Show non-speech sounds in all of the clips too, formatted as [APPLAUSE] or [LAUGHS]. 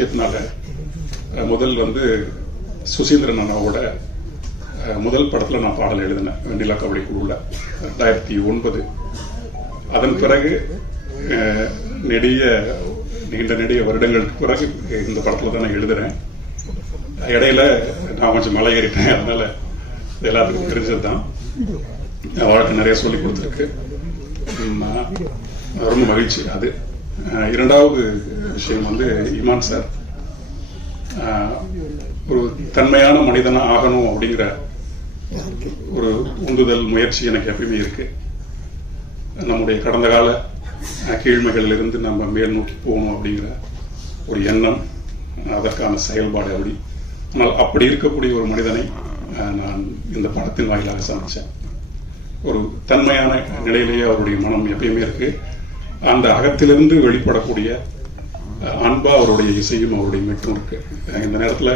விஷயத்தினால முதல் வந்து சுசீந்திரன் அண்ணாவோட முதல் படத்தில் நான் பாடல் எழுதினேன். வெண்டிலா கபடி குழுவில் ரெண்டாயிரத்தி ஒன்பது. அதன் பிறகு நெடிய நீண்ட நெடிய வருடங்களுக்கு பிறகு இந்த படத்தில் தான் நான் எழுதுறேன். இடையில நான் கொஞ்சம் மலை ஏறிட்டேன். அதனால இது எல்லாத்துக்கும் தெரிஞ்சது தான் வாழ்க்கை நிறைய சொல்லி கொடுத்துருக்கு. ரொம்ப மகிழ்ச்சி. அது இரண்டாவது விஷயம் வந்து இமான் சார். ஒரு தன்மையான மனிதனா ஆகணும் அப்படிங்கிற ஒரு உந்துதல் முயற்சி எனக்கு எப்பயுமே இருக்கு. நம்முடைய கடந்த கால கீழ்மைகள்ல கீழ்மைகளில் இருந்து நம்ம மேல் நோக்கி போகணும் அப்படிங்கிற ஒரு எண்ணம் அதற்கான செயல்பாடு அப்படி. ஆனால் அப்படி இருக்கக்கூடிய ஒரு மனிதனை அஹ், நான் இந்த படத்தின் வாயிலாக சந்தித்தேன் ஒரு தன்மையான நிலையிலேயே அவருடைய மனம் எப்பயுமே இருக்கு. அந்த அகத்திலிருந்து வெளிப்படக்கூடிய அன்பா அவருடைய இசையும் அவருடைய மெட்டும் இருக்கு. இந்த நேரத்தில்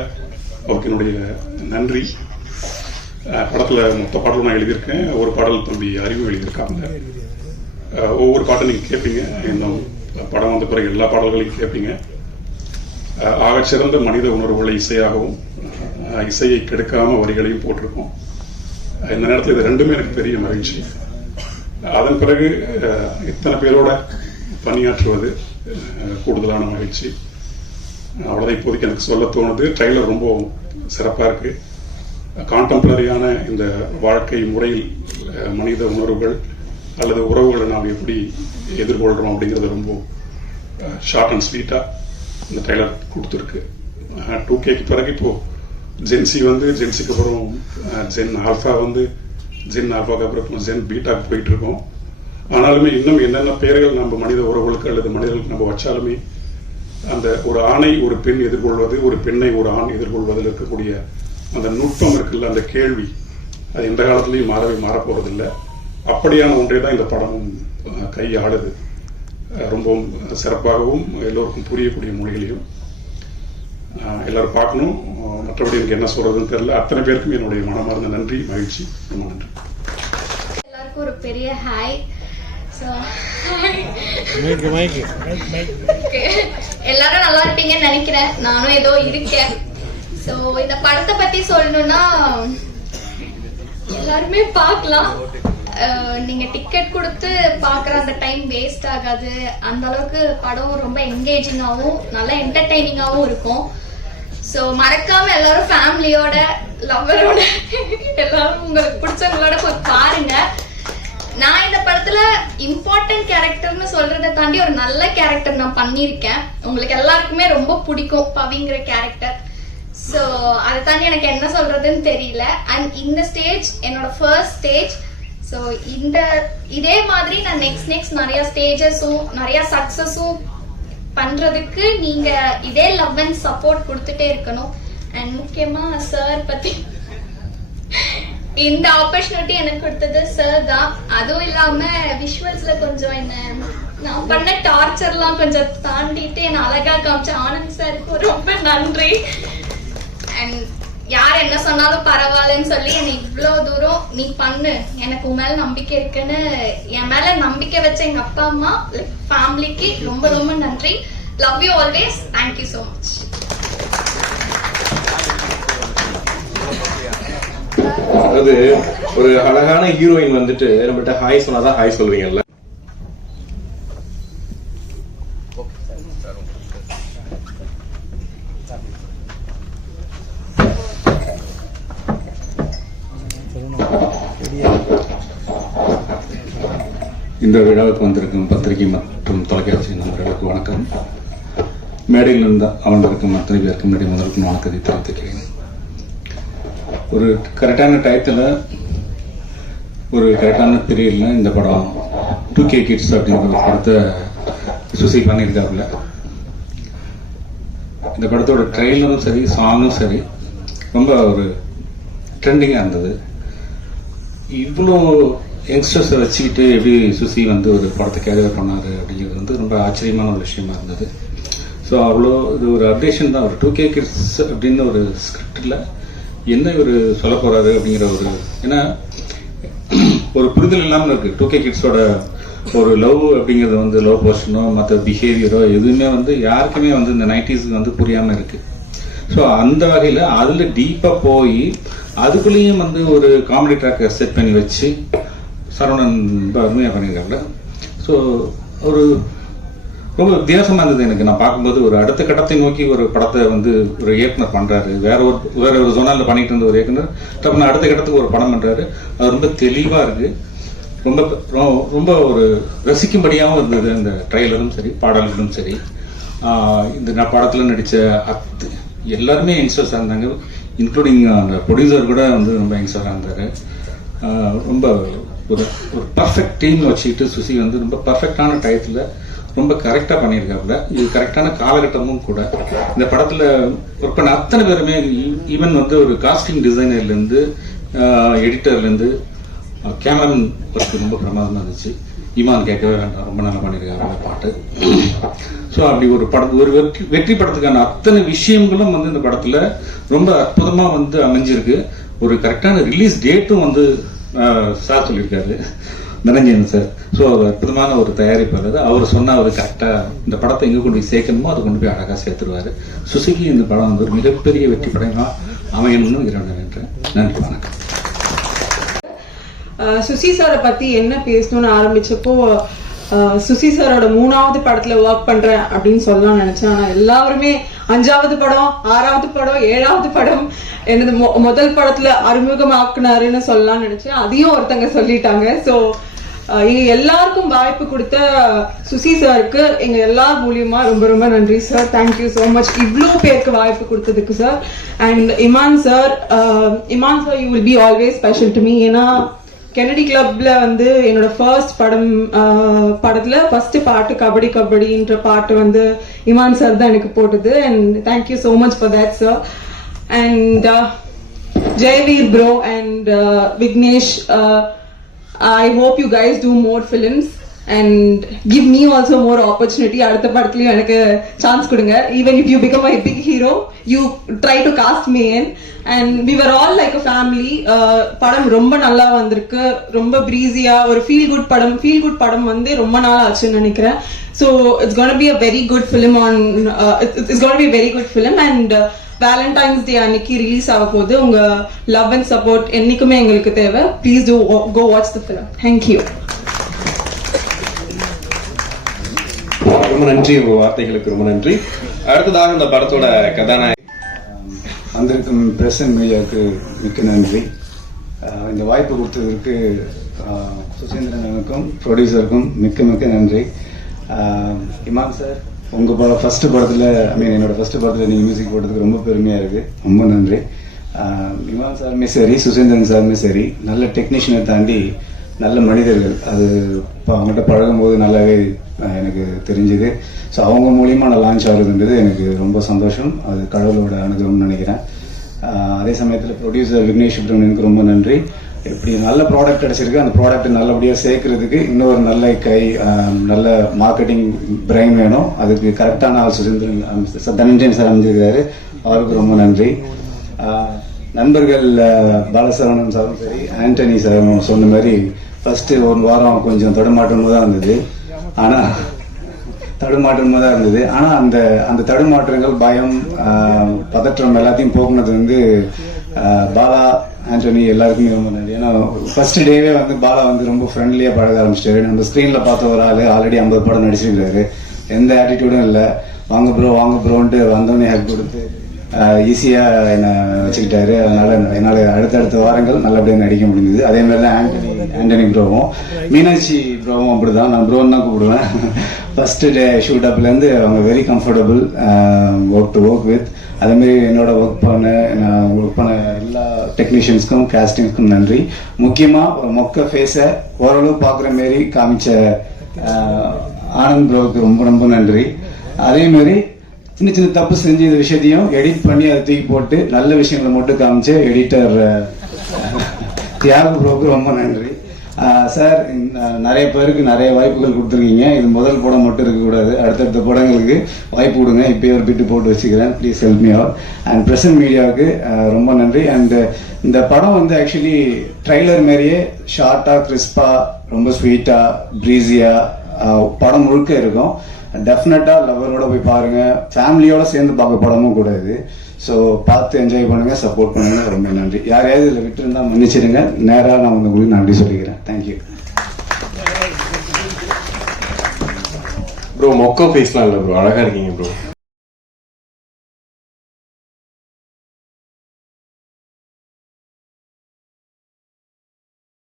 அவருக்கு என்னுடைய நன்றி படத்தில் மொத்த பாடலும் நான் எழுதியிருக்கேன். ஒரு பாடல் தம்பி அறிவு எழுதியிருக்காங்க ஒவ்வொரு பாட்டும் நீங்கள் கேட்பீங்க இந்த படம் வந்த பிறகு எல்லா பாடல்களையும் கேட்பீங்க அஹ், ஆகச்சிறந்த மனித உணர்வுகளை இசையாகவும் இசையை கெடுக்காம வரிகளையும் போட்டிருக்கோம். இந்த நேரத்தில் இது ரெண்டுமே எனக்கு பெரிய மகிழ்ச்சி. அதன் பிறகு இத்தனை பேரோட பணியாற்றுவது கூடுதலான மகிழ்ச்சி. அவ்வளோதான் இப்போதைக்கு எனக்கு சொல்ல தோணுது. ட்ரைலர் ரொம்ப சிறப்பாக இருக்கு. கான்டெம்பரரியான இந்த வாழ்க்கை முறையில் மனித உணர்வுகள் அல்லது உறவுகளை நாம் எப்படி எதிர்கொள்கிறோம் அப்படிங்கிறது ரொம்ப ஷார்ட் அண்ட் ஸ்வீட்டாக இந்த ட்ரெய்லர் கொடுத்துருக்கு. டூ கேக்கு பிறகு இப்போ ஜென்சி வந்து ஜென்சிக்கு அப்புறம் ஜென் ஆல்ஃபா வந்து ஜென் ஆல்ஃபாக்கு அப்புறம் ஜென் பீட்டாக்கு போயிட்டு இருக்கோம் ஆனாலுமே இன்னும் என்னென்ன பெயர்கள் நம்ம மனித உறவுகளுக்கு அல்லது மனிதர்களுக்கு நம்ம வச்சாலுமே அந்த ஒரு ஆணை ஒரு பெண் எதிர்கொள்வது ஒரு பெண்ணை ஒரு ஆண் எதிர்கொள்வதில் இருக்கக்கூடிய அந்த நுட்பம் இருக்குல்ல அந்த கேள்வி. அது எந்த காலத்திலையும் மாறவே மாறப்போறதில்லை. அப்படியான ஒன்றே தான் இந்த படமும் கையாளுது. ரொம்பவும் சிறப்பாகவும் எல்லோருக்கும் புரியக்கூடிய மொழிகளையும் எல்லாரும் பார்க்கணும். மற்றபடி எனக்கு என்ன சொல்றதுன்னு தெரியல. அத்தனை பேருக்கும் என்னுடைய மனமார்ந்த நன்றி மகிழ்ச்சி. ரொம்ப நன்றி. எல்லாருக்கும் ஒரு பெரிய ஹாய். எல்லாரும் நல்லா இருப்பீங்கன்னு நினைக்கிறேன். நானும் ஏதோ இருக்கேன். ஸோ இந்த படத்தை பத்தி சொல்லணும்னா எல்லாருமே பார்க்கலாம். நீங்க டிக்கெட் கொடுத்து பார்க்குற அந்த டைம் வேஸ்ட் ஆகாது. அந்த அளவுக்கு படம் ரொம்ப என்கேஜிங்காகவும் நல்லா என்டர்டைனிங்காகவும் இருக்கும். ஸோ மறக்காம எல்லாரும் ஃபேமிலியோட லவ்வரோட எல்லாரும் உங்களுக்கு பிடிச்சவங்களோட போய் பாருங்க. நான் இந்த படத்துல இம்பார்ட்டன்ட் கேரக்டர்னு சொல்றதை தாண்டி ஒரு நல்ல கேரக்டர் நான் பண்ணியிருக்கேன். உங்களுக்கு எல்லாருக்குமே ரொம்ப பிடிக்கும் பவிங்கிற கேரக்டர் ஸோ அதை தாண்டி எனக்கு என்ன சொல்றதுன்னு தெரியல. அண்ட் இந்த ஸ்டேஜ் என்னோட ஃபர்ஸ்ட் ஸ்டேஜ் ஸோ இந்த இதே மாதிரி நான் நெக்ஸ்ட் நெக்ஸ்ட் நிறைய ஸ்டேஜஸும் நிறைய சக்சஸும் பண்றதுக்கு நீங்க இதே லவ் அண்ட் சப்போர்ட் கொடுத்துட்டே இருக்கணும். அண்ட் முக்கியமா சார் பத்தி. இந்த ஆப்பர்ச்சுனிட்டி எனக்கு கொடுத்தது சார் தான். அதுவும் இல்லாம விஷுவல்ஸ்ல கொஞ்சம் என்ன நான் பண்ண டார்ச்சர்லாம் கொஞ்சம் தாண்டிட்டு என்ன அழகா காமிச்ச ஆனந்த் சாருக்கு ரொம்ப நன்றி. அண்ட் யார் என்ன சொன்னாலும் பரவாயில்லன்னு சொல்லி என்னை இவ்வளோ தூரம் நீ பண்ணு. எனக்கு உன் மேல நம்பிக்கை இருக்குன்னு என் மேல நம்பிக்கை வச்ச எங்க அப்பா அம்மா ஃபேமிலிக்கு ரொம்ப ரொம்ப நன்றி. Love you always thank you so much அதாவது ஒரு அழகான ஹீரோயின் வந்துட்டு நம்மகிட்ட ஹாய் சொன்னாதான் ஹாய் சொல்வீங்கல்ல இந்த விழாவுக்கு வந்திருக்கும் பத்திரிகை மற்றும் தொலைக்காட்சி நண்பர்களுக்கு வணக்கம். மேடையில் இருந்த அமர்ந்திருக்கும் அத்தனை பேருக்கு முன்னாடி முதலுக்கு வணக்கத்தை தெரிவித்துக்கிறேன். ஒரு கரெக்டான டயத்தில் ஒரு கரெக்டான பீரியடில் இந்த படம் டூ கே கிட்ஸ் அப்படிங்கிற ஒரு படத்தை சுசி பண்ணியிருக்காப்புல. இந்த படத்தோட ட்ரெய்லரும் சரி சாங்கும் சரி ரொம்ப ஒரு ட்ரெண்டிங்காக இருந்தது. இவ்வளோ யங்ஸ்டர்ஸை வச்சுக்கிட்டு எப்படி சுசி வந்து ஒரு படத்தை கேரியர் பண்ணார் அப்படிங்கிறது வந்து ரொம்ப ஆச்சரியமான ஒரு விஷயமா இருந்தது. ஸோ அவ்வளோ இது ஒரு அப்டேஷன் தான். ஒரு டூ கே கிட்ஸ் அப்படின்னு ஒரு ஸ்கிரிப்டில் என்ன இவர் சொல்ல போகிறாரு அப்படிங்கிற ஒரு ஏன்னா ஒரு புரிதல் இல்லாமல் இருக்குது டூ கே கிட்ஸோட ஒரு லவ் அப்படிங்கிறது வந்து லவ் போர்ஷனோ மற்ற பிஹேவியரோ எதுவுமே வந்து யாருக்குமே வந்து இந்த நைன்டிஸ்க்கு வந்து புரியாமல் இருக்குது ஸோ அந்த வகையில் அதில் டீப்பாக போய் அதுக்குள்ளேயும் வந்து ஒரு காமெடி ட்ராக்கை செட் பண்ணி வச்சு சரவணன் ரொம்ப அருமையாக பண்ணியிருக்காப்புல. ஸோ ஒரு ரொம்ப வித்தியாசமாக இருந்தது எனக்கு. நான் பார்க்கும்போது ஒரு அடுத்த கட்டத்தை நோக்கி ஒரு படத்தை வந்து ஒரு இயக்குனர் பண்ணுறாரு வேற ஒரு வேற ஒரு ஜோனாலில் பண்ணிட்டு இருந்த ஒரு இயக்குனர். டப்புனு அடுத்த கட்டத்துக்கு ஒரு படம் பண்ணுறாரு அது ரொம்ப தெளிவாக இருக்குது ரொம்ப ரொ- ரொம்ப ஒரு ரசிக்கும்படியாகவும் இருந்தது அந்த ட்ரெய்லரும் சரி பாடல்களும் சரி. இந்த நான் படத்தில் நடித்த அத்து எல்லாருமே யங்ஸ்டர்ஸாக இருந்தாங்க. இன்க்ளூடிங் அந்த ப்ரொடியூசர் கூட வந்து ரொம்ப யங்ஸ்டராக இருந்தார். ரொம்ப ஒரு ஒரு பர்ஃபெக்ட் டீம் வச்சுக்கிட்டு சுசி வந்து ரொம்ப பர்ஃபெக்டான டயத்தில் ரொம்ப கரெக்டாக பண்ணியிருக்காப்புல. இது கரெக்டான காலகட்டமும் கூட. இந்த படத்தில் ஒர்க் பண்ண அத்தனை பேருமே ஈவன் வந்து ஒரு காஸ்டிங் டிசைனர்லேருந்து எடிட்டர்லேருந்து கேமராமேன் ஒர்க் ரொம்ப பிரமாதமாக இருந்துச்சு. ஈமான் கேட்கவே வேண்டாம். ரொம்ப நல்லா பண்ணியிருக்காங்க பாட்டு. ஸோ அப்படி ஒரு படம் ஒரு வெற்றி வெற்றி படத்துக்கான அத்தனை விஷயங்களும் வந்து இந்த படத்தில் ரொம்ப அற்புதமாக வந்து அமைஞ்சிருக்கு. ஒரு கரெக்டான ரிலீஸ் டேட்டும் வந்து சார் சொல்லியிருக்காரு. தனஞ்சயன் சார் ஸோ அது அற்புதமான ஒரு தயாரிப்பாளர். அவர் சொன்னால் அவர் கரெக்டாக இந்த படத்தை எங்கே கொண்டு போய் சேர்க்கணுமோ அதை கொண்டு போய் அழகாக சேர்த்துருவார். சுசுகி இந்த படம் வந்து ஒரு மிகப்பெரிய வெற்றி படமாக அமையணும்னு இறைவனை நன்றி வணக்கம். சுசி சாரை பத்தி என்ன பேசணும்னு ஆரம்பிச்சப்போ சுசி சாரோட மூணாவது படத்துல ஒர்க் பண்றேன் அப்படின்னு சொல்லலாம் நினச்சேன். ஆனால் எல்லாருமே அஞ்சாவது படம் ஆறாவது படம் ஏழாவது படம் எனது முதல் படத்துல அறிமுகமாக்குனாருன்னு சொல்லலாம்னு நினைச்சேன் அதையும் ஒருத்தங்க சொல்லிட்டாங்க. சோ எல்லாருக்கும் வாய்ப்பு கொடுத்த சுசி சாருக்கு எங்க எல்லார் மூலியமா ரொம்ப ரொம்ப நன்றி சார் தேங்க்யூ ஸோ மச் இவ்ளோ பேருக்கு வாய்ப்பு கொடுத்ததுக்கு sir and Imman sir Imman sir you will be always special to me ஏன்னா கெனடி கிளப்ல வந்து என்னோட ஃபர்ஸ்ட் படம் படத்துல ஃபர்ஸ்ட் பாட்டு கபடி கபடின்ற பாட்டு வந்து இமான் சார் தான் எனக்கு போட்டது. And thank you so much for that sir and Jayaveer bro and Vignesh I hope you guys do more films and give me also more opportunity அடுத்த படத்துலயும் எனக்கு சான்ஸ் கொடுங்க. Even if you become I big hero you try to cast me N and we were all like a family படம் ரொம்ப நல்லா வந்திருக்கு. ரொம்ப ப்ரீஸியா ஒரு ஃபீல் குட் படம். ஃபீல் குட் படம் வந்து ரொம்ப நாள் ஆச்சுன்னு நினைக்கிறேன். So it's gonna be a very good film and it's gonna be very good film and Valentine's day அன்னைக்கு ரிலீஸ் ஆக போது உங்க லவ் அண்ட் சப்போர்ட் என்னைக்குமே எங்களுக்கு தேவை. Please to go watch the film thank you ரொம்ப நன்றி. உங்க வார்த்தைகளுக்கு ரொம்ப நன்றி. அடுத்ததாக இந்த படத்தோட கதாநாயகி. வந்திருக்கும் பிரஸ் அண்ட் மீடியாவுக்கு மிக்க நன்றி. இந்த வாய்ப்பு கொடுத்ததற்கு சுசேந்திரனுக்கும் ப்ரொடியூசருக்கும் மிக்க மிக்க நன்றி. இமாம் சார் உங்கள் படம் ஃபர்ஸ்ட் படத்தில் ஐ மீன் என்னோட ஃபர்ஸ்ட் படத்தில் நீங்கள் மியூசிக் போட்டதுக்கு ரொம்ப பெருமையாக இருக்குது ரொம்ப நன்றி. இமாம் சாருமே சரி சுசேந்திரன் சாருமே சரி. நல்ல டெக்னீஷியனை தாண்டி நல்ல மனிதர்கள். அது இப்போ அவங்ககிட்ட பழகும்போது நல்லாவே எனக்கு தெரிஞ்சுது. ஸோ அவங்க மூலியமாக நான் லான்ச் ஆகுதுன்றது எனக்கு ரொம்ப சந்தோஷம். அது கடவுளோட அனுகிரகம்னு நினைக்கிறேன். அதே சமயத்தில் ப்ரொடியூசர் விக்னேஷ் சுப்ரமணியனுக்கு ரொம்ப நன்றி. இப்படி நல்ல ப்ராடக்ட் அடிச்சிருக்கு அந்த ப்ராடக்ட் நல்லபடியாக சேர்க்கறதுக்கு இன்னொரு நல்ல கை நல்ல மார்க்கெட்டிங் பிரெயின் வேணும். அதுக்கு கரெக்டான ஆள் சுரேந்திரன் தனஞ்சன் சார் அமைஞ்சிருக்காரு அவருக்கு ரொம்ப நன்றி. நண்பர்கள் பாலசரவணன் சாரும் சரி ஆண்டனி சாரும் சொன்ன மாதிரி ஃபஸ்ட்டு ஒரு வாரம் கொஞ்சம் தடுமாற்றமாக தான் இருந்தது. ஆனால் தடுமாற்றமாக தான் இருந்தது. ஆனால் அந்த அந்த தடுமாற்றங்கள் பயம் பதற்றம் எல்லாத்தையும் போக்குனது வந்து பாலா ஆண்டனி எல்லாருக்குமே ரொம்ப நன்றி. ஏன்னா ஃபர்ஸ்ட் டேவே வந்து பாலா வந்து ரொம்ப ஃப்ரெண்ட்லியாக பழக ஆரம்பிச்சிட்டாரு. நம்ம ஸ்க்ரீனில் பார்த்த ஒரு ஆள் ஆல்ரெடி ஐம்பது படம் நடிச்சிருக்கிறாரு. எந்த ஆட்டிடியூடும் இல்லை. வாங்க ப்ரோ வாங்க ப்ரோன்ட்டு வந்தோடனே ஹெல்ப் கொடுத்து ஈஸியாக என்னை வச்சுக்கிட்டாரு. அதனால என்னால் அடுத்தடுத்த வாரங்கள் நல்லபடியாக நடிக்க முடிஞ்சது. [LAUGHS] அதே மாதிரி தான் ஆண்டனி ஆண்டனி ப்ரோவும் மீனாட்சி ப்ரோவும் அப்படி தான் நான் ப்ரோன்னு தான் கூப்பிடுவேன். ஃபஸ்ட்டு டே ஷூட் அப்லேருந்து அவங்க very comfortable work to work with அதேமாரி என்னோட ஒர்க் பண்ண நான் ஒர்க் பண்ண எல்லா டெக்னீஷியன்ஸ்க்கும் கேஸ்டிங்ஸ்க்கும் நன்றி. முக்கியமாக ஒரு மொக்க ஃபேஸை ஓரளவு பார்க்குற மாரி காமிச்ச ஆனந்த் ப்ரோவுக்கு ரொம்ப ரொம்ப நன்றி. அதேமாரி சின்ன சின்ன தப்பு செஞ்ச இந்த விஷயத்தையும் எடிட் பண்ணி அதை தூக்கி போட்டு நல்ல விஷயங்களை மட்டும் காமிச்சு எடிட்டர் தியாக ப்ரோக்கு ரொம்ப நன்றி. சார் நிறைய பேருக்கு நிறைய வாய்ப்புகள் கொடுத்துருக்கீங்க. இது முதல் படம் மட்டும் இருக்கக்கூடாது. அடுத்தடுத்த படங்களுக்கு வாய்ப்பு கொடுங்க. இப்போயே ஒரு பிட்டு போட்டு வச்சுக்கிறேன். Please help me out and present மீடியாவுக்கு ரொம்ப நன்றி. அண்ட் இந்த படம் வந்து ஆக்சுவலி ட்ரைலர் மாதிரியே ஷார்ட்டாக கிறிஸ்பாக ரொம்ப ஸ்வீட்டாக ப்ரீஸியாக படம் முழுக்க இருக்கும். டெஃபினட்டா லவரோட போய் பாருங்க. ஃபேமிலியோட சேர்ந்து பார்க்க படமும் கூட இது. ஸோ பார்த்து என்ஜாய் பண்ணுங்க சப்போர்ட் பண்ணுங்க. ரொம்ப நன்றி. யாரையாவது இதில் விட்டுருந்தா மன்னிச்சிடுங்க. நேராக நான் வந்து உங்களுக்கு நன்றி சொல்லிக்கிறேன். தேங்க்யூ ப்ரோ மொக்க பேசலாம் இல்லை ப்ரோ அழகா இருக்கீங்க ப்ரோ